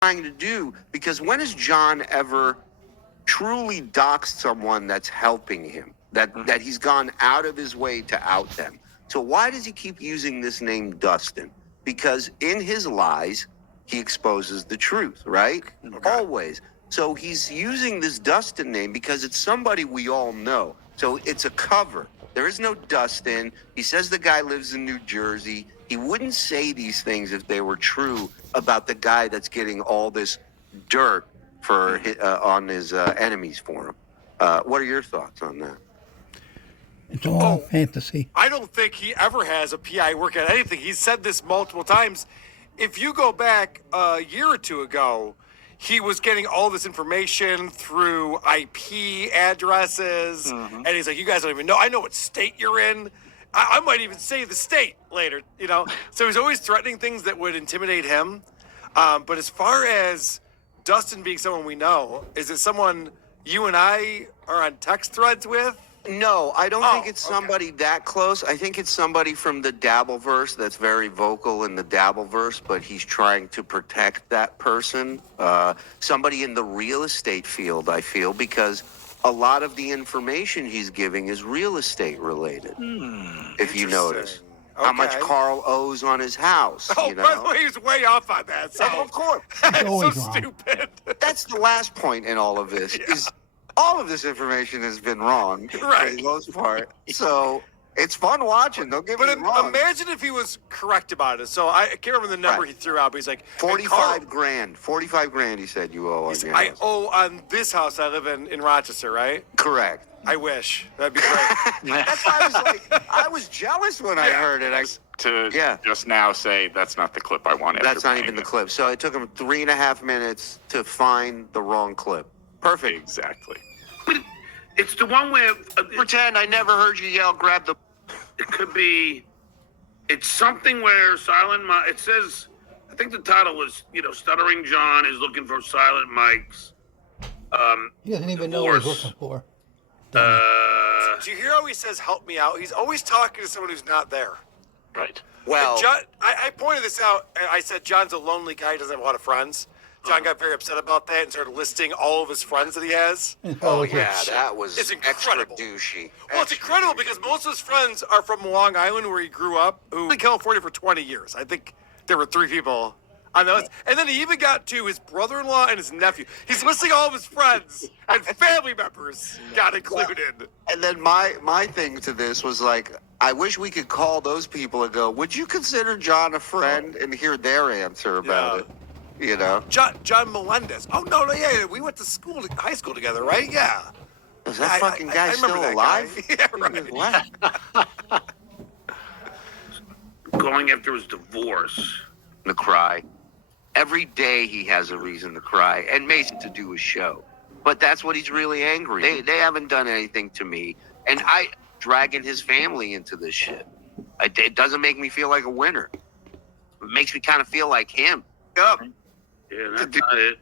trying to do? Because when has John ever truly doxed someone that's helping him, that he's gone out of his way to out them? So why does he keep using this name Dustin? Because in his lies, he exposes the truth, right? Okay. Always. So he's using this Dustin name because it's somebody we all know. So it's a cover. There is no Dustin. He says the guy lives in New Jersey. He wouldn't say these things if they were true about the guy that's getting all this dirt for on his enemies for him. What are your thoughts on that? It's all fantasy. I don't think he ever has a PI work at anything. He's said this multiple times. If you go back a year or two ago, he was getting all this information through IP addresses. And he's like, you guys don't even know. I know what state you're in. I might even say the state later, you know? So he's always threatening things that would intimidate him. But as far as Dustin being someone we know, is it someone you and I are on text threads with? No, I don't think it's somebody that close. I think it's somebody from the Dabbleverse that's very vocal in the Dabbleverse, but he's trying to protect that person. Somebody in the real estate field, I feel, because a lot of the information he's giving is real estate related. If you notice. How much Carl owes on his house. Oh, you know? by the way, he's way off on that. So. Of course. That's so stupid. That's the last point in all of this, is all of this information has been wrong for the most part. So it's fun watching. Don't get me wrong. But imagine if he was correct about it. So I can't remember the number he threw out, but he's like, 45 grand. 45 grand he said you owe on your I house. owe on this house. I live in Rochester, right? Correct. I wish. That'd be great. That's why I was like, I was jealous when I heard it. Just now say that's not the clip I wanted. That's not even the clip. So it took him 3.5 minutes to find the wrong clip. Perfect. Exactly. But it's the one where Pretend I never heard you yell, grab the... it could be. It's something where it says, I think the title was, Stuttering John is looking for Silent Mike's. He doesn't even know what he's looking for. Do you hear how he says, help me out? He's always talking to someone who's not there. Right. Well... John, I pointed this out, and I said John's a lonely guy. He doesn't have a lot of friends. John got very upset about that and started listing all of his friends that he has. Oh, yeah, that was It's extra incredible. douchey. Well, it's incredible because most of his friends are from Long Island, where he grew up, who lived in California for 20 years. I think there were 3 people on the list. And then he even got to his brother-in-law and his nephew. He's listing all of his friends, and family members got included. And then my thing to this was like, I wish we could call those people and go, would you consider John a friend, and hear their answer about it? You know? John Melendez. Oh, no, yeah, we went to high school together, right? Yeah. Is that fucking guy I still remember alive? that guy. Yeah, right. going after his divorce. To cry. Every day he has a reason to cry, and Mason to do his show. But that's what he's really angry. They haven't done anything to me, and I dragging his family into this shit. It doesn't make me feel like a winner. It makes me kind of feel like him. Up. Yeah, that's not it.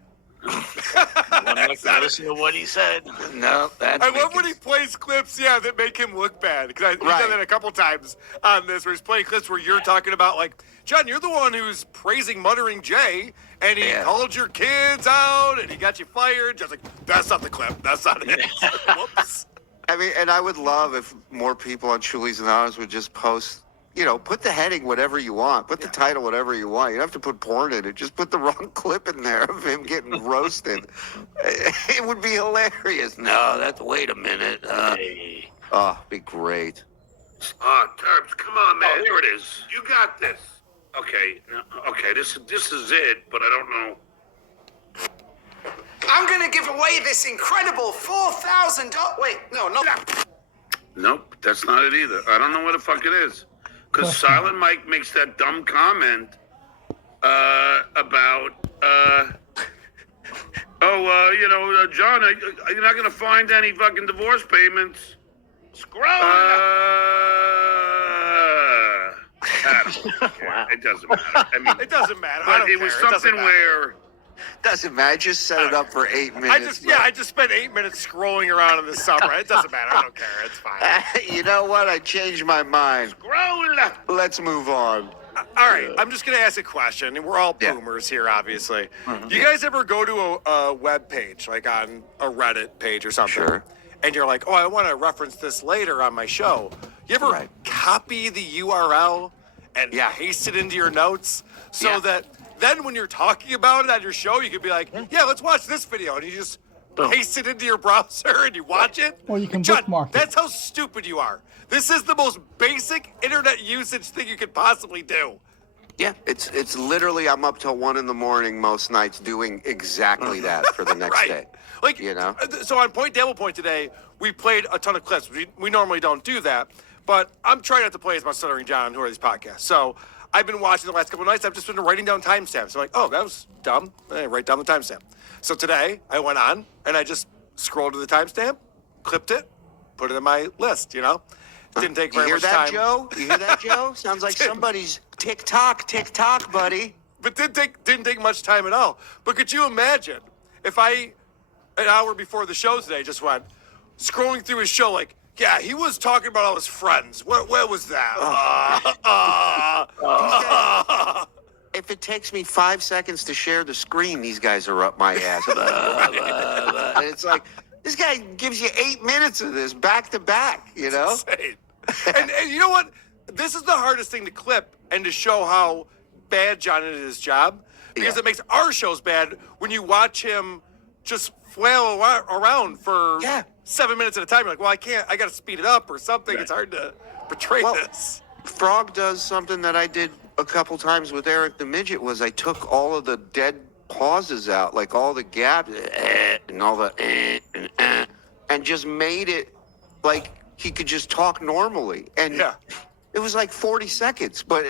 Listen to what he said. No, that's. I love when he plays clips, that make him look bad. Because he's done that a couple times on this, where he's playing clips where you're talking about, like, John, you're the one who's praising Muttering Jay, and he called your kids out, and he got you fired. Just like, that's not the clip. That's not it. Whoops. I mean, and I would love if more people on Chulies Anonymous would just post, put the heading whatever you want. Put the title whatever you want. You don't have to put porn in it. Just put the wrong clip in there of him getting roasted. It would be hilarious. No, wait a minute. Be great. Terps, come on, man. Here it is. You got this. Okay, this is it, but I don't know. I'm gonna give away this incredible $4,000. Wait, no. Nope, that's not it either. I don't know what the fuck it is. Because Silent Mike makes that dumb comment about, John, you're not going to find any fucking divorce payments. Scroll. It doesn't matter. I mean, It doesn't matter. But it was something where... Doesn't matter. I just set it up for 8 minutes. I just spent 8 minutes scrolling around in the summer. It doesn't matter. I don't care. It's fine. You know what? I changed my mind. Scroll. Let's move on. All right, I'm just gonna ask a question, and we're all Yeah. boomers here, obviously. You guys ever go to a web page, like on a Reddit page or something, Sure. and you're like, "Oh, I want to reference this later on my show." You ever Right. copy the URL and Yeah. paste it into your notes so Yeah. that then when you're talking about it on your show, you could be like, "Yeah, let's watch this video," and you just paste it into your browser and you watch it? Or you can John, bookmark it. that's how stupid you are. This is the most basic internet usage thing you could possibly do. Yeah, it's literally I'm up till 1 a.m. most nights doing exactly that for the next Right. day. Like, You know? So on Point Devil Point today, we played a ton of clips. We normally don't do that, but I'm trying not to play as much Stuttering John who are these podcasts. So I've been watching the last couple of nights. I've just been writing down timestamps. I'm like, oh, that was dumb. I write down the timestamp. So today I went on and I just scrolled to the timestamp, clipped it, put it in my list. Didn't take You very hear much that, time. Joe? You hear that, Joe? Sounds like somebody's tick-tock, buddy. But didn't take much time at all. But could you imagine if I, an hour before the show today, just went scrolling through his show like, yeah, he was talking about all his friends. Where was that? If it takes me 5 seconds to share the screen, these guys are up my ass. And it's like, this guy gives you 8 minutes of this back to back, Insane. and you know what? This is the hardest thing to clip and to show how bad John is at his job because Yeah. it makes our shows bad when you watch him just flail around for Yeah. 7 minutes at a time. You're like, well, I got to speed it up or something. It's hard to portray Well, this. Frog does something that I did a couple times with Eric the Midget was I took all of the dead pauses out, like all the gaps and all the and just made it like he could just talk normally. And Yeah. it was like 40 seconds, but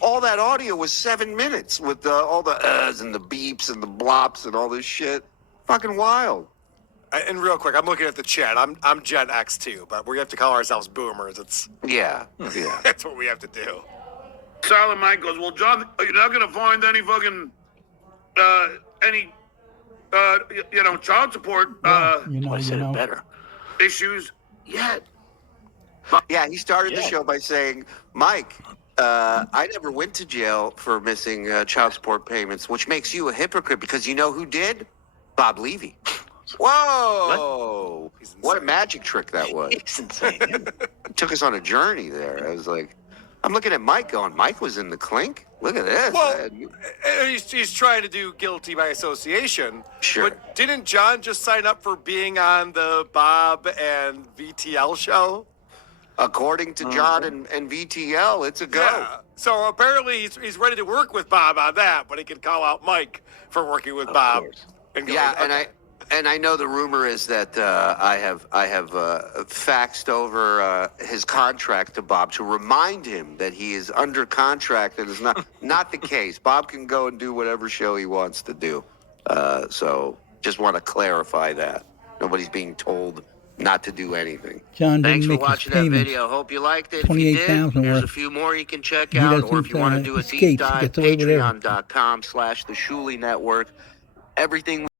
all that audio was 7 minutes with all the uhs and the beeps and the blops and all this shit. Fucking wild. And real quick, I'm looking at the chat. I'm Gen X too, but we have to call ourselves boomers. Yeah. That's what we have to do. Silent Mike goes, well, John, you're not going to find any fucking, child support Better. issues yet. Yeah, he started the show by saying, Mike, I never went to jail for missing child support payments, which makes you a hypocrite because you know who did? Bob Levy. Whoa! What a magic trick that was. It's insane. It took us on a journey there. I was like, I'm looking at Mike going, Mike was in the clink? Look at this. Well, he's trying to do guilty by association. Sure. But didn't John just sign up for being on the Bob and VTL show? According to John and VTL, it's a go. Yeah. So apparently he's ready to work with Bob on that, but he can call out Mike for working with Bob. And go, Yeah, okay. and I know the rumor is that I have faxed over his contract to Bob to remind him that he is under contract. That is not the case. Bob can go and do whatever show he wants to do. So just want to clarify that nobody's being told not to do anything. John didn't Thanks for make his watching that payments. video. Hope you liked it. If you did, 28,000 there's a worth. few more you can check He out. doesn't, Or if you want to do a escapes. He deep dive, gets away with everything. patreon.com/the Shuley Network. Everything